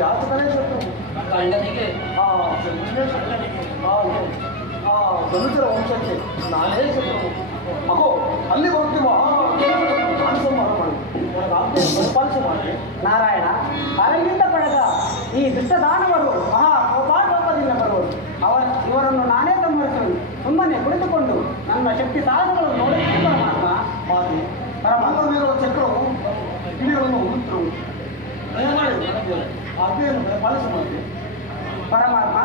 ಯಾತಕನೇ ಶತ್ರು ಗಂಡನಿಗೆ ಧನುಜರ ವಂಶಕ್ಕೆ ನಾನೇ ಶತ್ರು. ಅಗೋ ಅಲ್ಲಿ ಬರುತ್ತೀವ ಸಂಹಾರ ಮಾಡಿ ನನಗೆ ಆಜ್ಞೆ ಪರಿಪಾಲಿಸಿ ಮಾಡಿ. ನಾರಾಯಣ, ಅರಗಿಂದ ಪಡೆದ ಈ ದುಷ್ಟದಾನವರು ಕೋಪದಿಂದ ಬರುವರು. ಇವರನ್ನು ನಾನೇ ಸಂಹರಿಸುವುದು. ಸುಮ್ಮನೆ ಕುಳಿತುಕೊಂಡು ನನ್ನ ಶಕ್ತಿ ಸಾಹಸಗಳನ್ನು ನೋಡುತ್ತೀನಿ ಪರಮಾತ್ಮ. ಮಾತೆ ಪರಮಾತ್ಮವಿರುವ ಚಕ್ರವು ಗಿಳಿಗಳನ್ನು ಉಳಿತರು ದಯಮಾಡಿ ನನಗೆ ಆಜ್ಞೆಯನ್ನು ಪರಿಪಾಲಿಸಿ ಮಾಡಿ. ಪರಮಾತ್ಮ,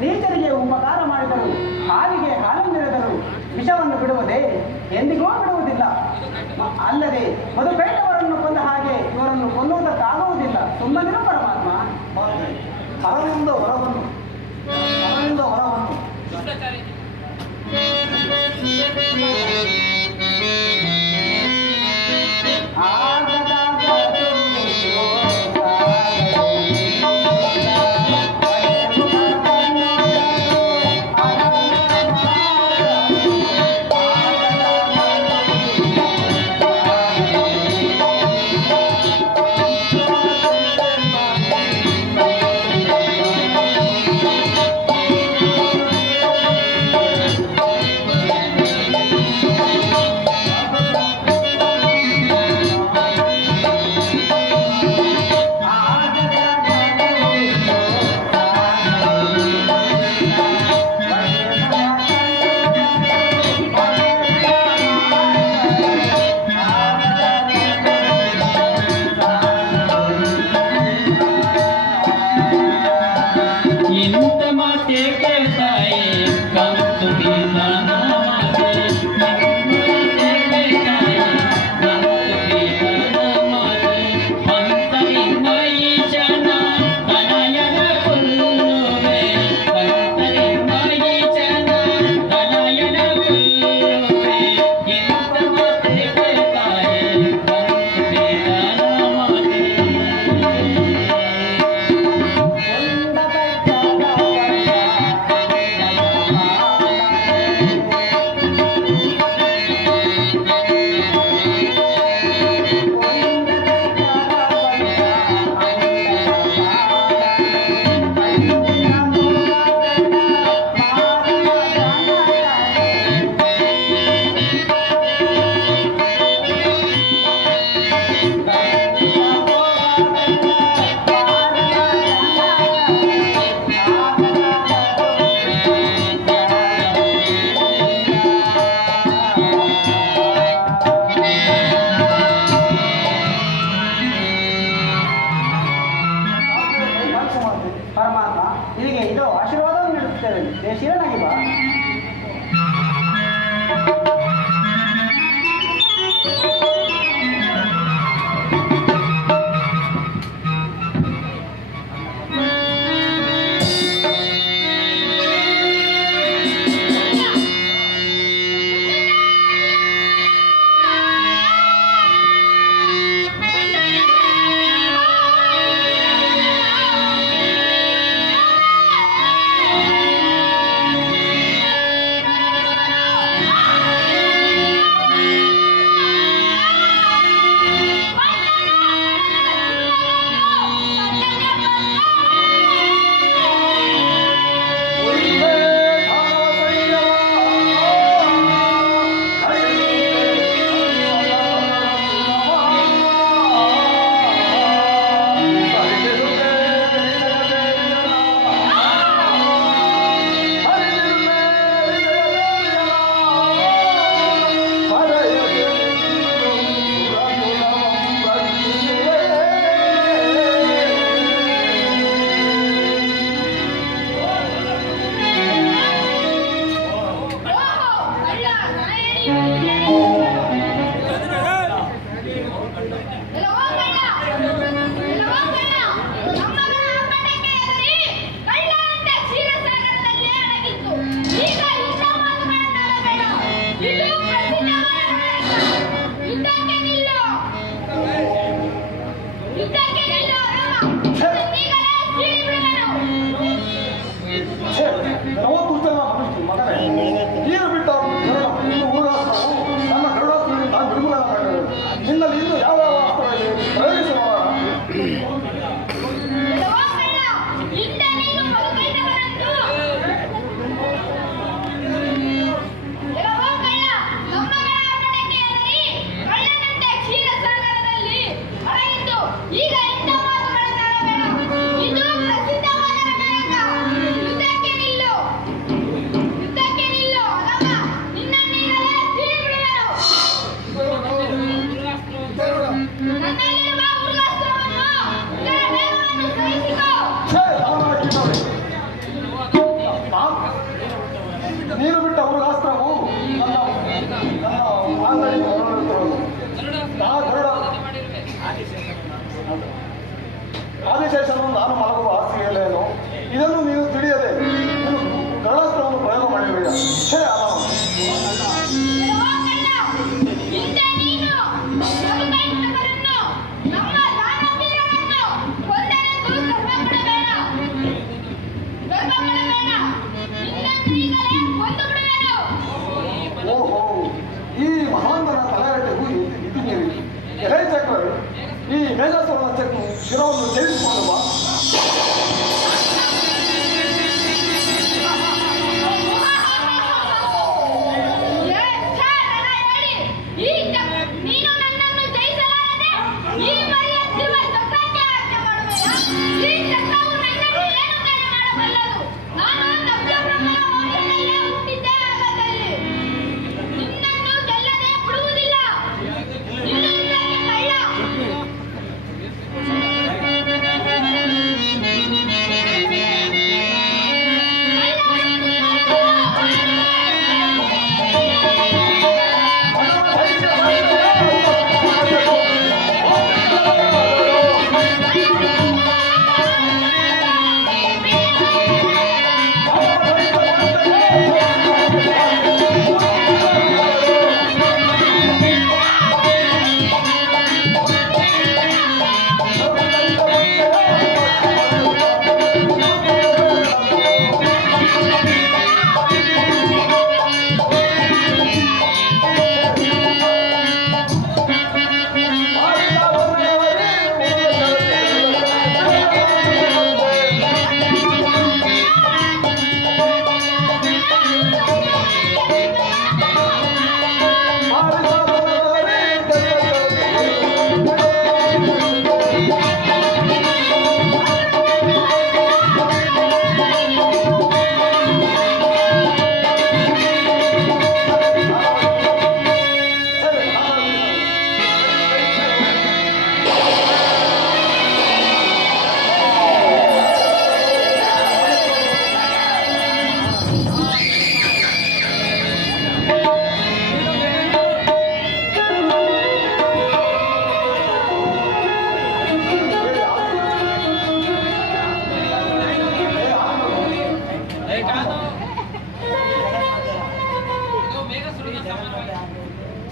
ನೀಚರಿಗೆ ಉಪಕಾರ ಮಾಡಿದರು, ಹಾವಿಗೆ ಹಾಲನ್ನೆರೆದರು, ವಿಷವನ್ನು ಬಿಡುವುದೇ ಎಂದಿಗೂ ಬಿಡುವುದಿಲ್ಲ. ಅಲ್ಲದೆ ಮಧುಕೈಟವರನ್ನು ಕೊಂದ ಹಾಗೆ ಇವರನ್ನು ಕೊಲ್ಲುವುದಕ್ಕಾಗುವುದಿಲ್ಲ. ಸುಮ್ಮನಿರು ಪರಮಾತ್ಮ. ಹರನಿಂದ ಹೊರವನ್ನು ಪರಮಾತ್ಮ, ನಿನಗೆ ಇದು ಆಶೀರ್ವಾದವನ್ನು ನೀಡುತ್ತೇವೆ. ಶಿರನಾಗಿ ಬಾ. ಮಹಾಂತನ ತಲೆಹರಟೆಗೂ ಇದು ನೀಡಿತು. ಎಲೆ ಚಕ್ರವೇ, ಈ ಮೇಘಸ್ವರನ ಚಕ್ರ ಶಿರವನ್ನು ಸೇರಿಸಿಕೊಂಡು ಬಾ.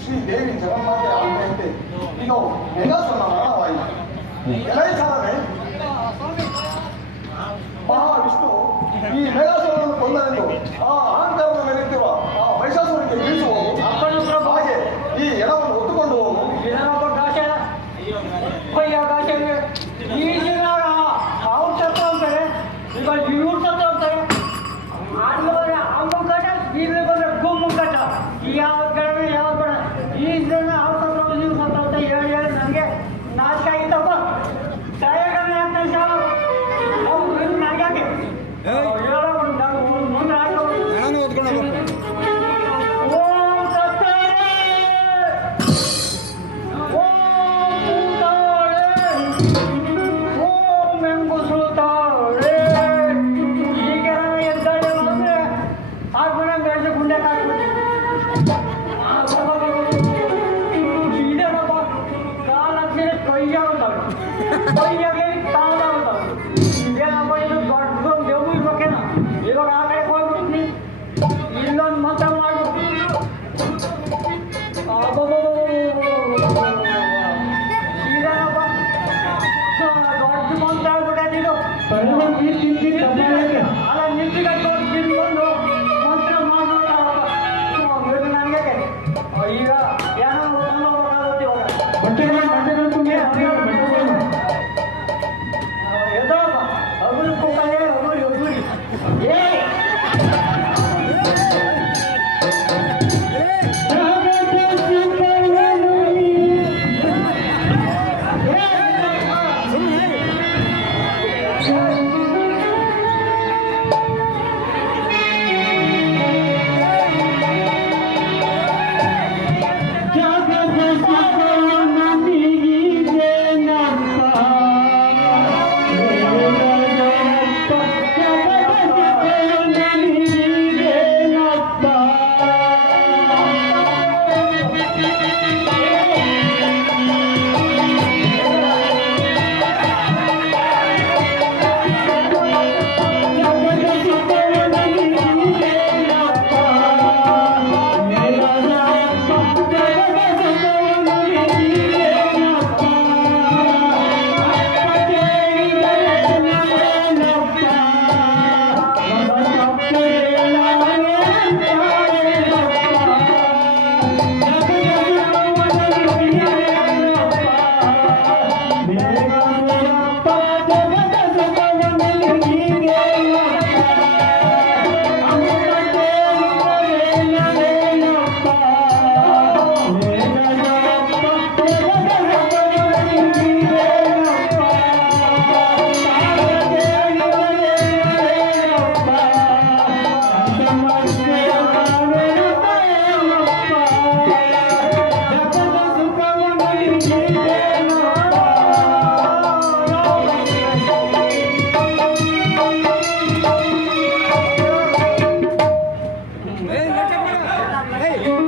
ಶ್ರೀದೇವಿ ಜಗನ್ಮಾತೆ ಆಜ್ಞೆಯಂತೆ ಇದು ಮೇಘಸ್ವರನ ಮರಣವಾಯಿತು. ಎಲೆ ಚಾಲನೆ, ಮಹಾವಿಷ್ಣು ಈ ಮೇಘಸ್ವರನನ್ನು ಕೊಂದನೆಂದು ಆ ಅಹಂಕಾರದ ಮೇಲಿರುವ ಆ ಮಹಿಷಾಸುರನಿಗೆ ಬೀಳಿಸುವುದು. ಹಾಗೆ ಈ ಎಣವನ್ನು ಹೊತ್ತುಕೊಂಡು ಹೋಗು. ಅವ್ರು ಸತ್ತು ಅಂತಾರೆ, ಈಗ ಇವ್ರು ಸತ್ತು ಅಂತಾರೆ. ಆಡ್ಲವರೆ ಅವ್ನು ಕಟ, ಈಗ ಬಂದ್ರೆ ಗುಮ್ಮು ಕಟ. ಯಾವ ಕಡೆ ಯಾವ ಕಡೆ ಈ ಜನ ಅವ್ರು ಸತ್ತು ನೀವು ಸತ್ತು ಅಂತ ಹೇಳಿ ಹೇಳಿ ನನಗೆ ನಾಚಿಕೆ ಆಗಿತ್ತಪ್ಪ. ಸಾಯಗಮನೆ ಅಂತ ಅವ್ರು ನನಗೆ ಹೇಳೋ ಮುಂದೆ ಹಾಕೋ. ಓಂ ಸತ್ತರೆ, ಓಂ ಕೂತಾಳೆ, ಓಂ ಎಂಬುಸುತ್ತಾಳೆ. ಈಗ ಎದ್ದಾಳೆ ಅಂದ್ರೆ ಆಗ್ಬಿಡ ಬೆಳೆದು ಗುಂಡೆ ಹಾಕ್ಬಿಟ್ಟು ಇದೇನಪ್ಪ ಕಾಲ ಹಾಕ್ಸಿದ್ರೆ ಕೈಯಾಗ್ತಾವೆ, ಕೈಯಾಗೆ ಕಾಲ ಆಗ್ತಾವೆ. ಇದೇನಪ್ಪ ಇದು ದೊಡ್ಡ ದೇವು ಇರ್ಬೇಕೇನ. ಇವಾಗ ಆ ಕಡೆ ಹೋಗ್ಬಿಡ್ತೀನಿ, ಇಲ್ಲೊಂದು ಮಂತ್ರ ಮಾಡ್ಬಿಟ್ಟು ಇದೇನಪ್ಪ ದೊಡ್ಡ ಮಂತ್ರ ಆಗ್ಬಿಟ್ಟಿದ್ದು. ಅಲ್ಲ ನಿಂತಿಕೊಂಡು ತಿನ್ಕೊಂಡು ಮಂತ್ರ ಮಾಡ್ಬಿಡ್ತಾರಪ್ಪ. ನನಗೆ ಈಗ ಏನೋ ಹೋಗ್ಬೇಕಾಗುತ್ತೆ ಇವಾಗ. ಎದಪ್ಪ ಅಗುರು ಕೂಗಲೇ ಅಗುರಿ ಅಗುರಿ. Thank you. ಏ